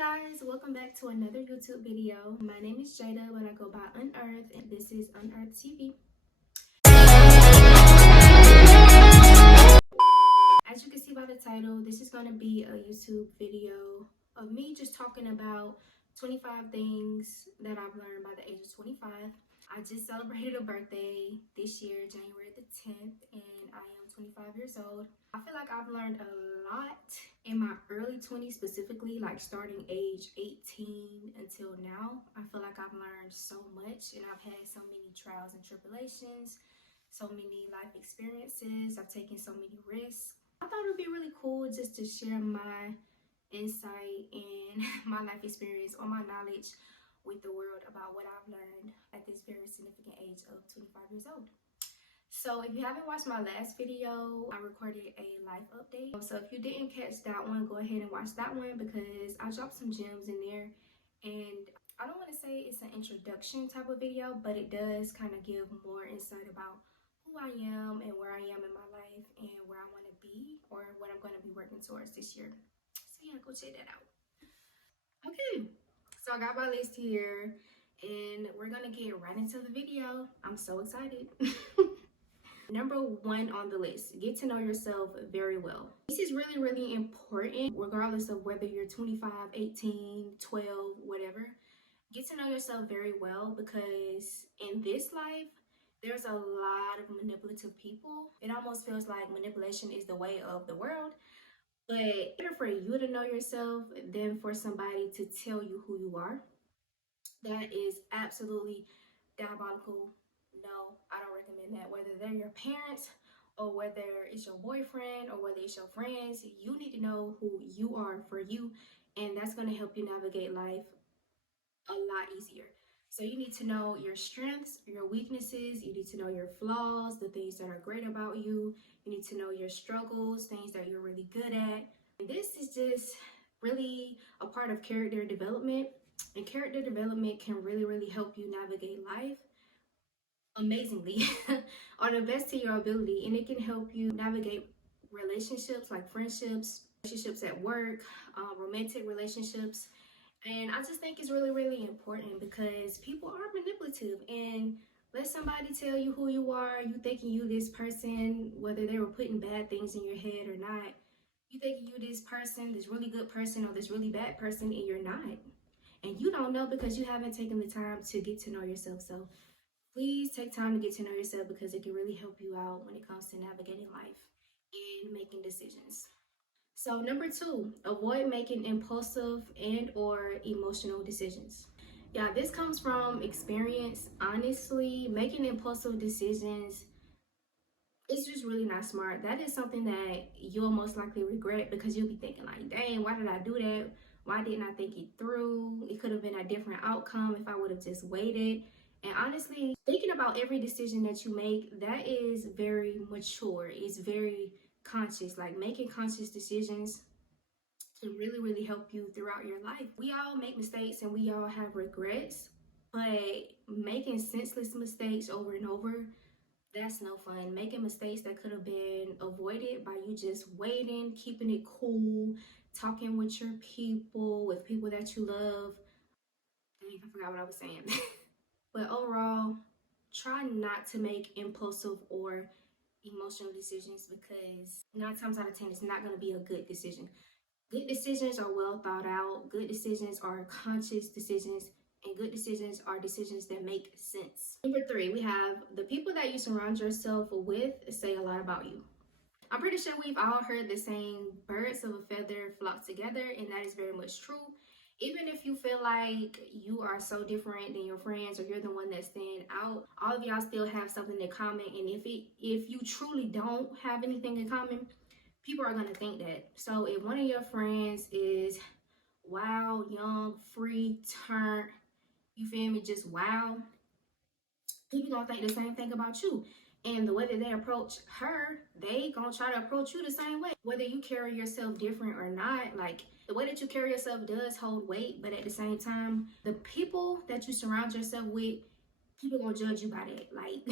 Guys, welcome back to another YouTube video. My name is Jada, but I go by Unearth, and this is UNearthED TV. As you can see by the title, this is going to be a YouTube video of me just talking about 25 things that I've learned by the age of 25. I just celebrated a birthday this year, January the 10th, and I am 25 years old. I feel like I've learned a lot in my early 20s, specifically like starting age 18 until now. I feel like I've learned so much, and I've had so many trials and tribulations, so many life experiences. I've taken so many risks. I thought it would be really cool just to share my insight and my life experience or my knowledge with the world about what I've learned at this very significant age of 25 years old. So if you haven't watched my last video, I recorded a life update. So if you didn't catch that one, go ahead and watch that one because I dropped some gems in there. And I don't want to say it's an introduction type of video, but it does kind of give more insight about who I am and where I am in my life and where I want to be or what I'm going to be working towards this year. So yeah, go check that out. Okay, so I got my list here and we're going to get right into the video. I'm so excited. Number one on the list, get to know yourself very well. This is really, really important, regardless of whether you're 25, 18, 12, whatever. Get to know yourself very well because in this life, there's a lot of manipulative people. It almost feels like manipulation is the way of the world. But better for you to know yourself than for somebody to tell you who you are. That is absolutely diabolical. No, I don't recommend that. Whether they're your parents or whether it's your boyfriend or whether it's your friends, you need to know who you are for you, and that's going to help you navigate life a lot easier. So you need to know your strengths, your weaknesses, you need to know your flaws, the things that are great about you. You need to know your struggles, things that you're really good at. And this is just really a part of character development, and character development can really, really help you navigate life amazingly on the best of your ability, and it can help you navigate relationships like friendships, relationships at work, romantic relationships. And I just think it's really, really important because people are manipulative, and let somebody tell you who you are, you thinking you this person, whether they were putting bad things in your head or not, you thinking you this person, this really good person or this really bad person, and you're not. And you don't know because you haven't taken the time to get to know yourself. So please take time to get to know yourself because it can really help you out when it comes to navigating life and making decisions. So number two, avoid making impulsive and or emotional decisions. Yeah, this comes from experience. Honestly, making impulsive decisions, it's just really not smart. That is something that you'll most likely regret because you'll be thinking like, dang, why did I do that? Why didn't I think it through? It could have been a different outcome if I would have just waited. And honestly, thinking about every decision that you make, that is very mature. It's very conscious. Like making conscious decisions can really, really help you throughout your life. We all make mistakes and we all have regrets, but making senseless mistakes over and over, that's no fun. Making mistakes that could have been avoided by you just waiting, keeping it cool, talking with your people, with people that you love. Dang, I forgot what I was saying. But overall, try not to make impulsive or emotional decisions because 9 times out of 10, it's not going to be a good decision. Good decisions are well thought out. Good decisions are conscious decisions. And good decisions are decisions that make sense. Number 3, we have the people that you surround yourself with say a lot about you. I'm pretty sure we've all heard the saying, birds of a feather flock together, and that is very much true. Even if you feel like you are so different than your friends or you're the one that stand out, all of y'all still have something in common. And if you truly don't have anything in common, people are going to think that. So if one of your friends is wild, young, free, turned, you feel me, just wow, people gonna think the same thing about you. And the way that they approach her, they gonna try to approach you the same way. Whether you carry yourself different or not, like the way that you carry yourself does hold weight, but at the same time, the people that you surround yourself with, people gonna judge you by that. Like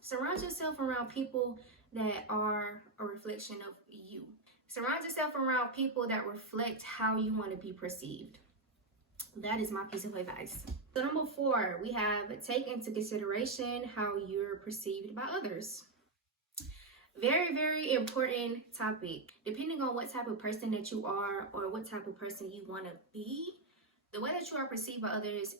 surround yourself around people that are a reflection of you. Surround yourself around people that reflect how you want to be perceived. That is my piece of advice. So number 4, we have take into consideration how you're perceived by others. Very, very important topic. Depending on what type of person that you are or what type of person you want to be, the way that you are perceived by others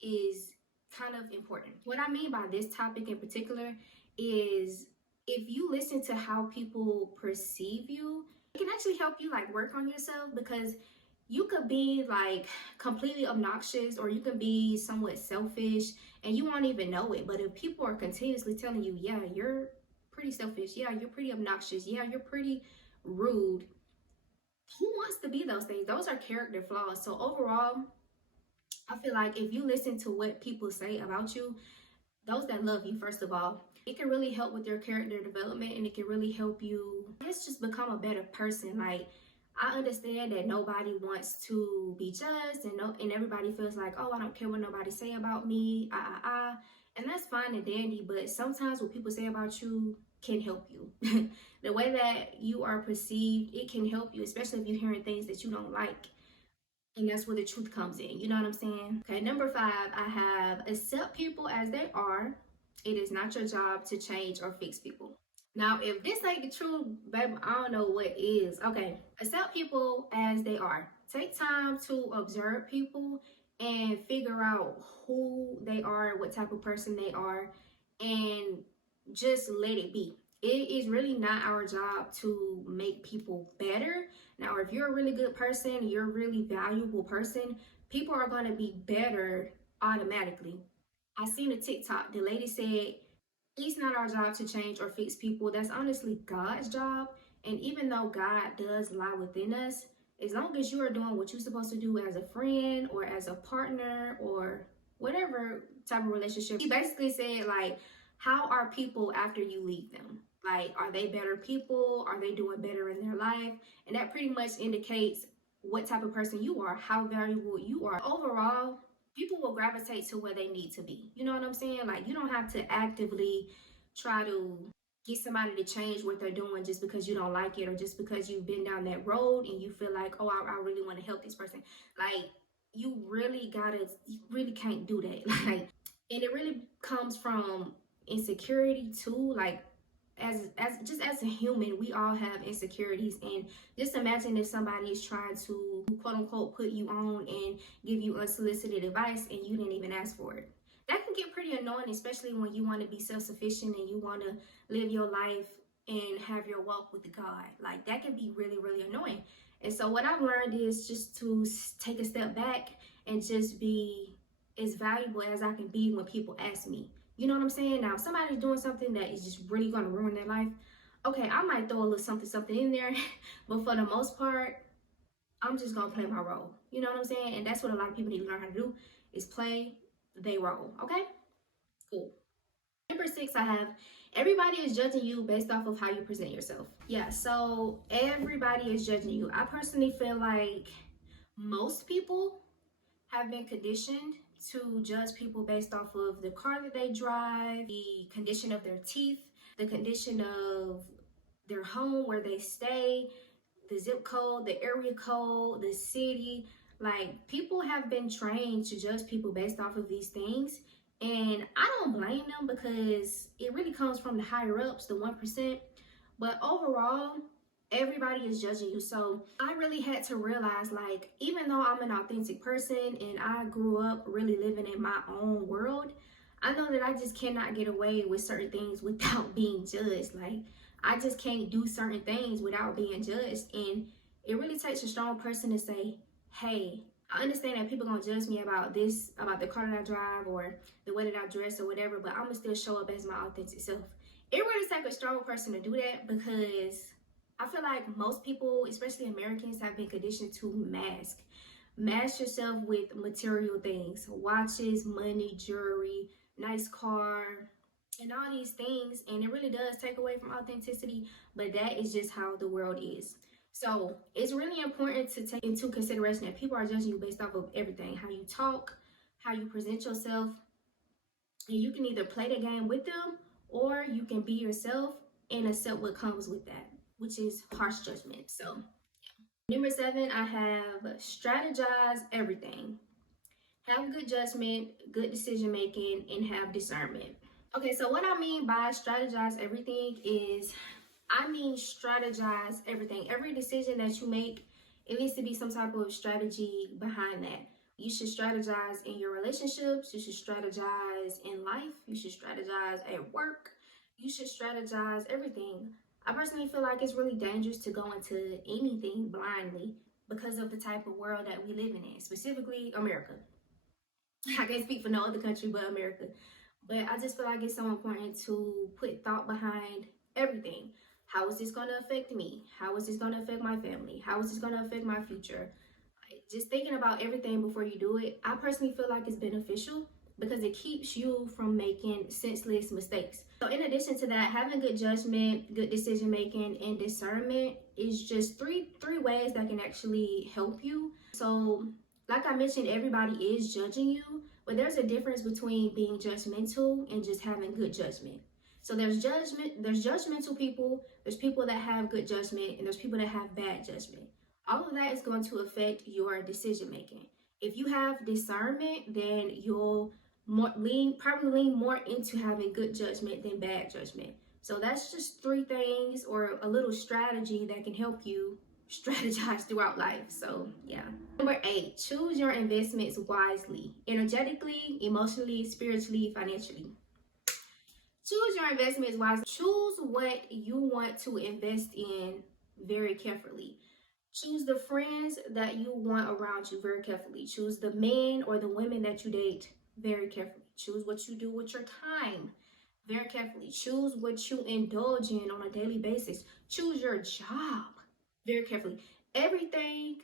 is kind of important. What I mean by this topic in particular is if you listen to how people perceive you, it can actually help you like work on yourself, because you could be like completely obnoxious or you can be somewhat selfish and you won't even know it. But if people are continuously telling you, yeah, you're pretty selfish, yeah, you're pretty obnoxious, yeah, you're pretty rude, who wants to be those things? Those are character flaws. So overall, I feel like if you listen to what people say about you, those that love you, first of all, it can really help with your character development, and it can really help you, I guess, just become a better person. Like, I understand that nobody wants to be judged, and everybody feels like, oh, I don't care what nobody say about me, and that's fine and dandy. But sometimes what people say about you can help you. The way that you are perceived, it can help you, especially if you're hearing things that you don't like. And that's where the truth comes in. You know what I'm saying? Okay, number 5, I have accept people as they are. It is not your job to change or fix people. Now, if this ain't the truth, baby, I don't know what is. Okay, accept people as they are. Take time to observe people and figure out who they are, what type of person they are, and just let it be. It is really not our job to make people better. Now, if you're a really good person, you're a really valuable person, people are going to be better automatically. I seen a TikTok. The lady said, it's not our job to change or fix people. That's honestly God's job. And even though God does lie within us, as long as you are doing what you're supposed to do as a friend or as a partner or whatever type of relationship, he basically said, like, how are people after you leave them? Like, are they better people? Are they doing better in their life? And that pretty much indicates what type of person you are, how valuable you are. Overall, people will gravitate to where they need to be. You know what I'm saying? Like, you don't have to actively try to get somebody to change what they're doing just because you don't like it, or just because you've been down that road and you feel like, oh, I really want to help this person. Like, you really can't do that. Like, and it really comes from insecurity too. Like, as a human, we all have insecurities, and just imagine if somebody is trying to quote unquote put you on and give you unsolicited advice and you didn't even ask for it. That can get pretty annoying, especially when you want to be self-sufficient and you want to live your life and have your walk with God. Like, that can be really, really annoying. And so what I've learned is just to take a step back and just be as valuable as I can be when people ask me. You know what I'm saying? Now, if somebody's doing something that is just really going to ruin their life, okay, I might throw a little something in there, but for the most part, I'm just gonna play my role. You know what I'm saying? And that's what a lot of people need to learn how to do, is play their role. Okay? Cool. Number 6, I have everybody is judging you based off of how you present yourself. Yeah, so everybody is judging you. I personally feel like most people have been conditioned to judge people based off of the car that they drive, the condition of their teeth, the condition of their home where they stay, the zip code, the area code, the city. Like, people have been trained to judge people based off of these things. And I don't blame them, because it really comes from the higher ups, the 1%. But overall, everybody is judging you. So I really had to realize, like, even though I'm an authentic person and I grew up really living in my own world, I know that I just cannot get away with certain things without being judged. Like, I just can't do certain things without being judged. And it really takes a strong person to say, hey, I understand that people are gonna judge me about this, about the car that I drive or the way that I dress or whatever, but I'm gonna still show up as my authentic self. It really takes a strong person to do that, because I feel like most people, especially Americans, have been conditioned to mask yourself with material things, watches, money, jewelry, nice car, and all these things. And it really does take away from authenticity, but that is just how the world is. So it's really important to take into consideration that people are judging you based off of everything: how you talk, how you present yourself. And you can either play the game with them, or you can be yourself and accept what comes with that, which is harsh judgment. So number 7, I have strategize everything. have good judgment, good decision making, and have discernment. Okay, so what I mean by strategize everything is, I mean strategize everything. Every decision that you make, it needs to be some type of strategy behind that. You should strategize in your relationships. You should strategize in life. You should strategize at work. You should strategize everything. I personally feel like it's really dangerous to go into anything blindly because of the type of world that we live in, specifically America. I can't speak for no other country but America. But I just feel like it's so important to put thought behind everything. How is this going to affect me? How is this going to affect my family? How is this going to affect my future? Just thinking about everything before you do it, I personally feel like it's beneficial because it keeps you from making senseless mistakes. So in addition to that, having good judgment, good decision making, and discernment is just three ways that can actually help you. So like I mentioned, everybody is judging you, but there's a difference between being judgmental and just having good judgment. So there's judgmental people, there's people that have good judgment, and there's people that have bad judgment. All of that is going to affect your decision making. If you have discernment, then you'll probably lean more into having good judgment than bad judgment. So that's just three things or a little strategy that can help you strategize throughout life. So yeah. Number 8, choose your investments wisely, energetically, emotionally, spiritually, financially. Choose your investments wisely. Choose what you want to invest in very carefully. Choose the friends that you want around you very carefully. Choose the men or the women that you date very carefully. Choose what you do with your time very carefully. Choose what you indulge in on a daily basis. Choose your job very carefully. Everything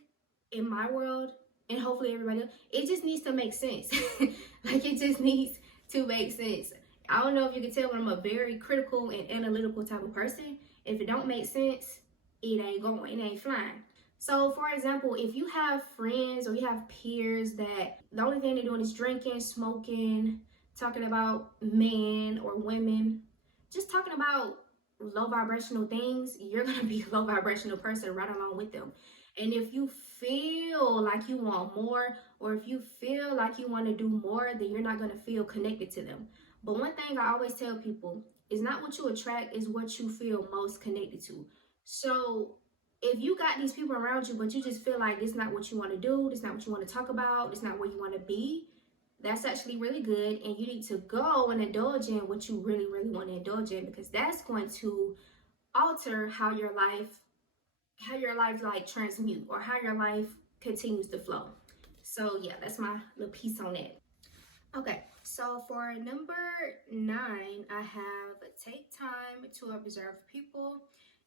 in my world, and hopefully everybody else, it just needs to make sense. Like, it just needs to make sense. I don't know if you can tell, but I'm a very critical and analytical type of person. If it don't make sense, it ain't going, it ain't flying. So for example, if you have friends or you have peers that the only thing they're doing is drinking, smoking, talking about men or women, just talking about low vibrational things, you're gonna be a low vibrational person right along with them. And if you feel like you want more, or if you feel like you want to do more, then you're not gonna feel connected to them. But one thing I always tell people is not what you attract, is what you feel most connected to. So if you got these people around you, but you just feel like it's not what you want to do, it's not what you want to talk about, it's not where you want to be, that's actually really good. And you need to go and indulge in what you really, really want to indulge in, because that's going to alter how your life like transmute, or how your life continues to flow. So yeah, that's my little piece on it. Okay, so for number 9, I have take time to observe people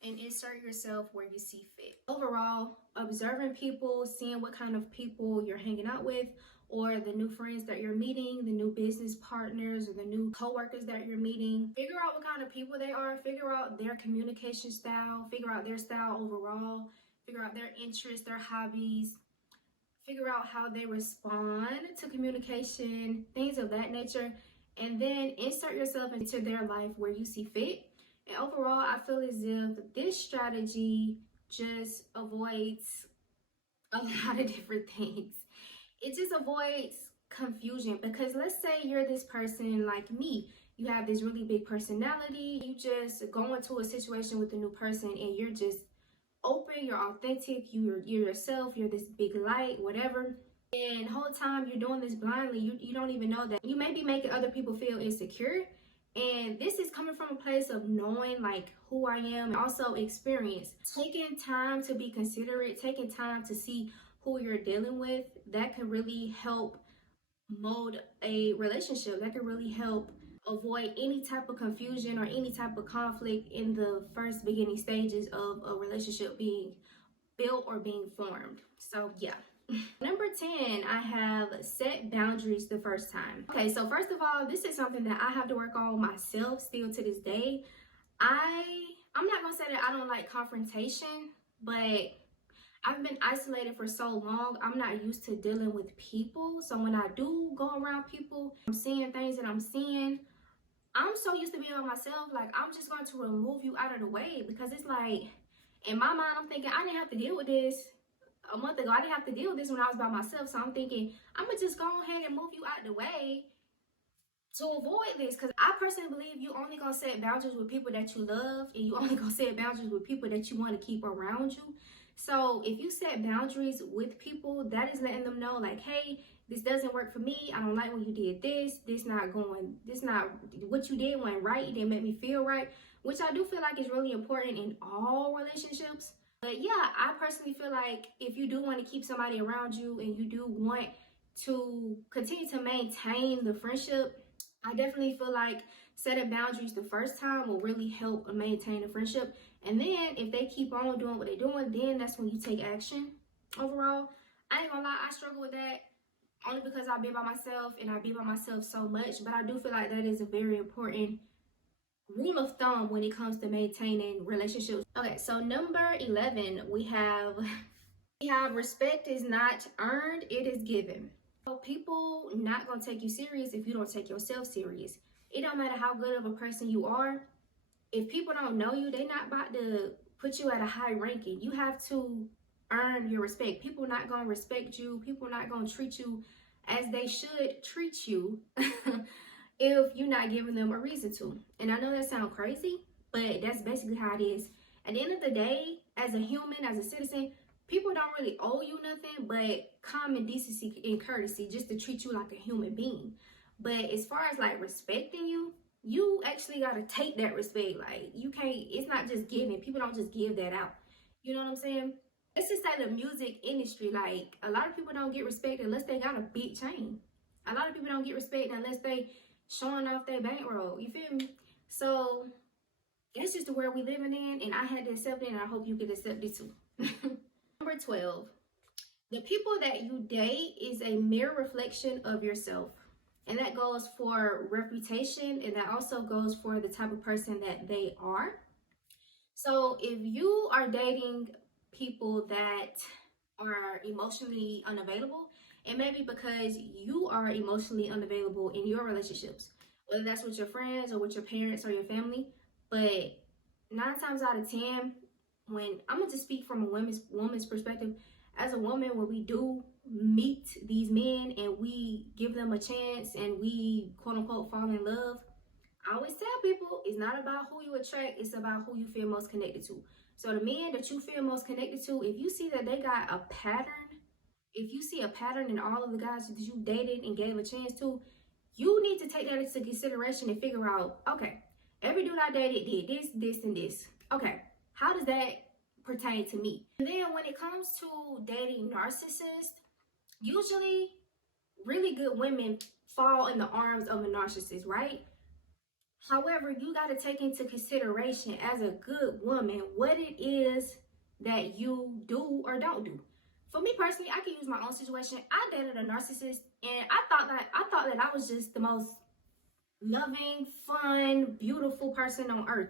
and insert yourself where you see fit. Overall, observing people, seeing what kind of people you're hanging out with, or the new friends that you're meeting, the new business partners, or the new co-workers that you're meeting. Figure out what kind of people they are, figure out their communication style, figure out their style overall, figure out their interests, their hobbies, figure out how they respond to communication, things of that nature, and then insert yourself into their life where you see fit. And overall, I feel as if this strategy just avoids a lot of different things. It just avoids confusion, because let's say you're this person like me. You have this really big personality. You just go into a situation with a new person and you're just open, you're authentic, you're yourself, you're this big light, whatever. And the whole time you're doing this blindly, you don't even know that you may be making other people feel insecure. And this is coming from a place of knowing like who I am, and also experience. Taking time to be considerate, taking time to see who you're dealing with, that can really help mold a relationship. That can really help avoid any type of confusion or any type of conflict in the first beginning stages of a relationship being built or being formed. So yeah. Number 10, I have set boundaries the first time. Okay, so first of all, this is something that I have to work on myself still to this day. I'm not gonna say that I don't like confrontation, but I've been isolated for so long. I'm not used to dealing with people. So when I do go around people, I'm seeing things that I'm seeing. I'm so used to being on myself, like I'm just going to remove you out of the way, because it's like, in my mind, I'm thinking I didn't have to deal with this. a month ago. I didn't have to deal with this when I was by myself. So I'm thinking, I'm going to just go ahead and move you out the way to avoid this, because I personally believe you only gonna set boundaries with people that you love, and you only gonna set boundaries with people that you want to keep around you. So if you set boundaries with people, that is letting them know, like, hey, this doesn't work for me. I don't like when you did this not what you did went right. It didn't make me feel right, which I do feel like is really important in all relationships. But yeah, I personally feel like if you do want to keep somebody around you and you do want to continue to maintain the friendship, I definitely feel like setting boundaries the first time will really help maintain a friendship. And then if they keep on doing what they're doing, then that's when you take action. Overall, I ain't gonna lie, I struggle with that only because I've been by myself and I be by myself so much. But I do feel like that is a very important rule of thumb when it comes to maintaining relationships. Okay, so number 11, we have respect is not earned, it is given. People not gonna take you serious if you don't take yourself serious. It don't matter how good of a person you are. If people don't know you, they're not about to put you at a high ranking. You have to earn your respect. People not gonna respect you. People not gonna treat you as they should treat you if you're not giving them a reason to. And I know that sounds crazy, but that's basically how it is. At the end of the day, as a human, as a citizen, people don't really owe you nothing but common decency and courtesy, just to treat you like a human being. But as far as like respecting you, you actually got to take that respect. Like, you can't, it's not just giving. People don't just give that out. You know what I'm saying? Let's just say the music industry, like, a lot of people don't get respect unless they got a big chain. A lot of people don't get respect unless they showing off their bankroll. You feel me? So that's just the world we living in, and I had to accept it, and I hope you can accept it too. Number 12, the people that you date is a mere reflection of yourself. And that goes for reputation, and that also goes for the type of person that they are. So if you are dating people that are emotionally unavailable, it may be because you are emotionally unavailable in your relationships, whether that's with your friends or with your parents or your family. But 9 times out of 10, when I'm gonna just speak from a woman's perspective, as a woman, when we do meet these men and we give them a chance and we quote unquote fall in love, I always tell people it's not about who you attract, it's about who you feel most connected to. So the men that you feel most connected to, if you see that they got a pattern, if you see a pattern in all of the guys that you dated and gave a chance to, you need to take that into consideration and figure out, okay, every dude I dated did this, this, and this. Okay, how does that pertain to me? And then when it comes to dating narcissists, usually really good women fall in the arms of a narcissist, right? However, you got to take into consideration as a good woman what it is that you do or don't do. For me personally, I can use my own situation. I dated a narcissist, and I thought that I was just the most loving, fun, beautiful person on earth.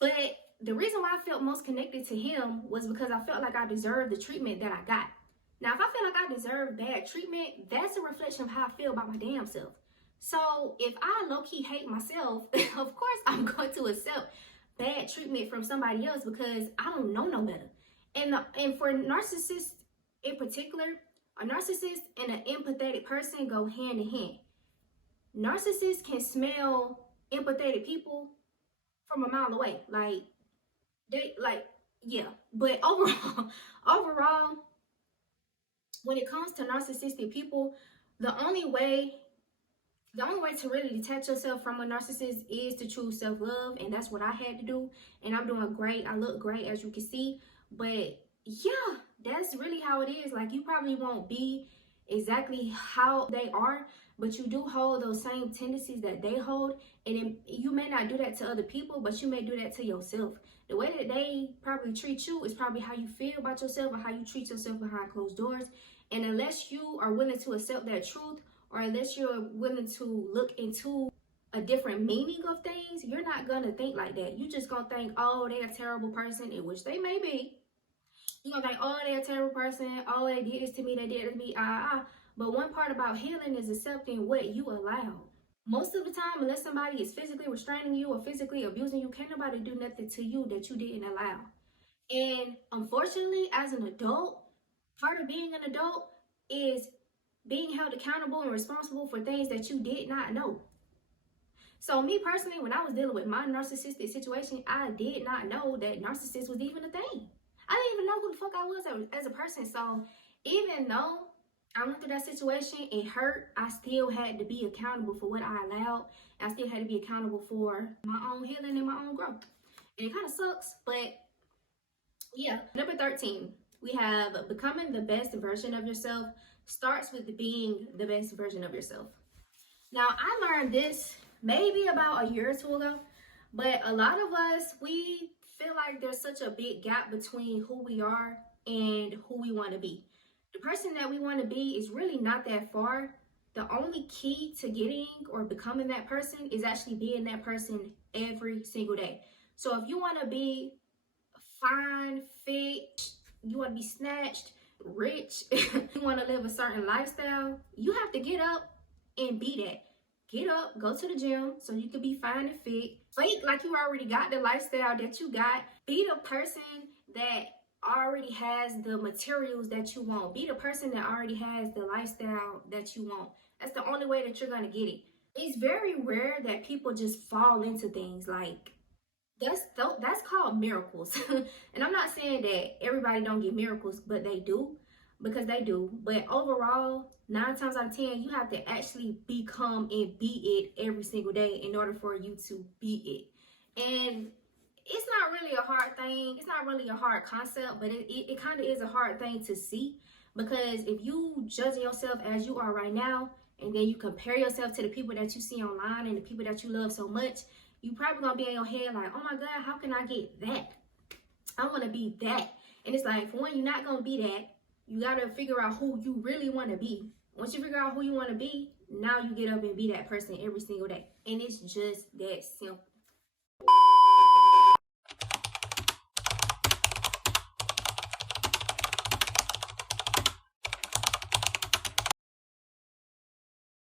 But the reason why I felt most connected to him was because I felt like I deserved the treatment that I got. Now, if I feel like I deserve bad treatment, that's a reflection of how I feel about my damn self. So if I low-key hate myself, of course I'm going to accept bad treatment from somebody else because I don't know no better. And for narcissists in particular, a narcissist and an empathetic person go hand in hand. Narcissists can smell empathetic people from a mile away. Yeah. But overall, when it comes to narcissistic people, the only way to really detach yourself from a narcissist is to choose self-love, and that's what I had to do, and I'm doing great. I look great, as you can see. But yeah, that's really how it is. Like, you probably won't be exactly how they are, but you do hold those same tendencies that they hold, and you may not do that to other people, but you may do that to yourself. The way that they probably treat you is probably how you feel about yourself or how you treat yourself behind closed doors. And unless you are willing to accept that truth, or unless you're willing to look into a different meaning of things, you're not gonna think like that. You just gonna think, oh, they're a terrible person, in which they may be. You're gonna think, oh, they're a terrible person, oh, they did this to me, they did this to me, But one part about healing is accepting what you allow. Most of the time, unless somebody is physically restraining you or physically abusing you, can't nobody do nothing to you that you didn't allow. And unfortunately, as an adult, Part of being an adult is being held accountable and responsible for things that you did not know. So me personally, when I was dealing with my narcissistic situation, I did not know that narcissist was even a thing. I didn't even know who the fuck I was as a person. So even though I went through that situation, it hurt, I still had to be accountable for what I allowed. I still had to be accountable for my own healing and my own growth. And it kind of sucks, but yeah. Number 13, we have becoming the best version of yourself starts with being the best version of yourself. Now, I learned this maybe about a year or two ago, but a lot of us, we feel like there's such a big gap between who we are and who we want to be. The person that we want to be is really not that far. The only key to getting or becoming that person is actually being that person every single day. So if you want to be fine, fit, you want to be snatched, rich, you want to live a certain lifestyle, you have to get up and be that. Get up, go to the gym so you can be fine and fit. Fake like you already got the lifestyle that you got. Be the person that already has the materials that you want. Be the person that already has the lifestyle that you want. That's the only way that you're going to get it. It's very rare that people just fall into things like that's called miracles. And I'm not saying that everybody don't get miracles, but they do, because they do. But overall, 9 times out of 10, you have to actually become and be it every single day in order for you to be it. And it's not really a hard thing. It's not really a hard concept, but it kind of is a hard thing to see, because if you judging yourself as you are right now, and then you compare yourself to the people that you see online and the people that you love so much, you probably gonna be in your head like, oh my God, how can I get that? I wanna be that. And it's like, for one, you're not gonna be that. You gotta figure out who you really wanna be. Once you figure out who you wanna be, now you get up and be that person every single day. And it's just that simple.